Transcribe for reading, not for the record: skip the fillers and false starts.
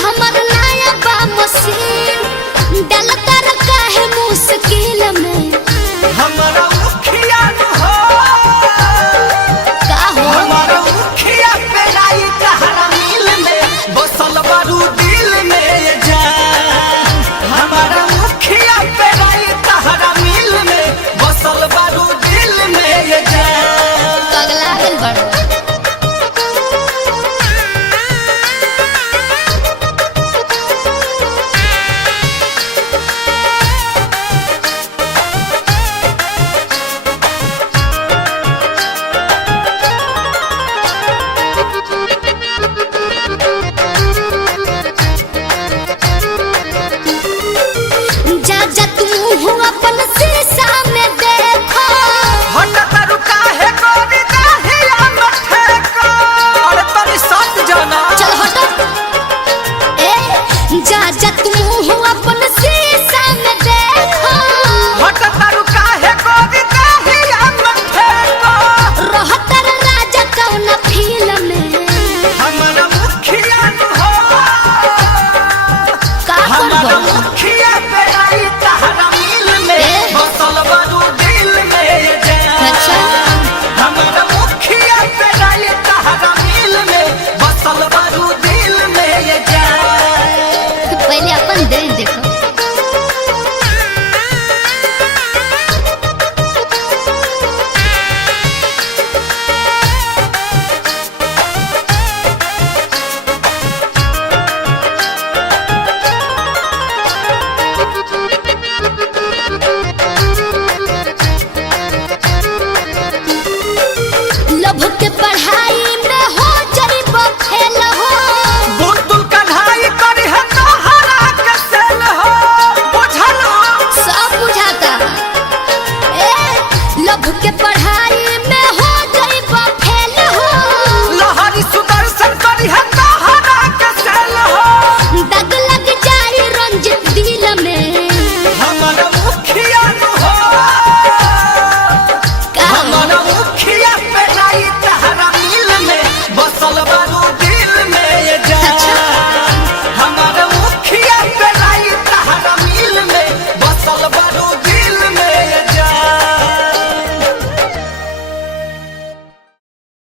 हमर नया बा मशीन डलता रखा है मुश्किल में। हमारा मुखिया हो का हो हमारा मुखिया पे आई तहरा मिल में बसल बारू दिल में जान। हमारा मुखिया पे आई तहरा मिल में बसल बारू दिल में जान। पगला गल बड़ो। जा जा तू अपन शीशा में देखो। हट तारू काहे गोरी दाहिया मथे को। अरे तनी सट जाना। चल हटो। ए जा जा तू अपन शीशा में देखो। हट तारू काहे गोरी दाहिया मथे को। रहतर राजा कौन फिल्म में। हमारा मुखिया हो का हमारा करबो मुखिया पे आई तहरा मिल में बसल बारू दिल में जान। अच्छा। हमारा मुखिया पे आई तहरा मिल में बसल बारू दिल में जान। पहले अपन दिल देखो।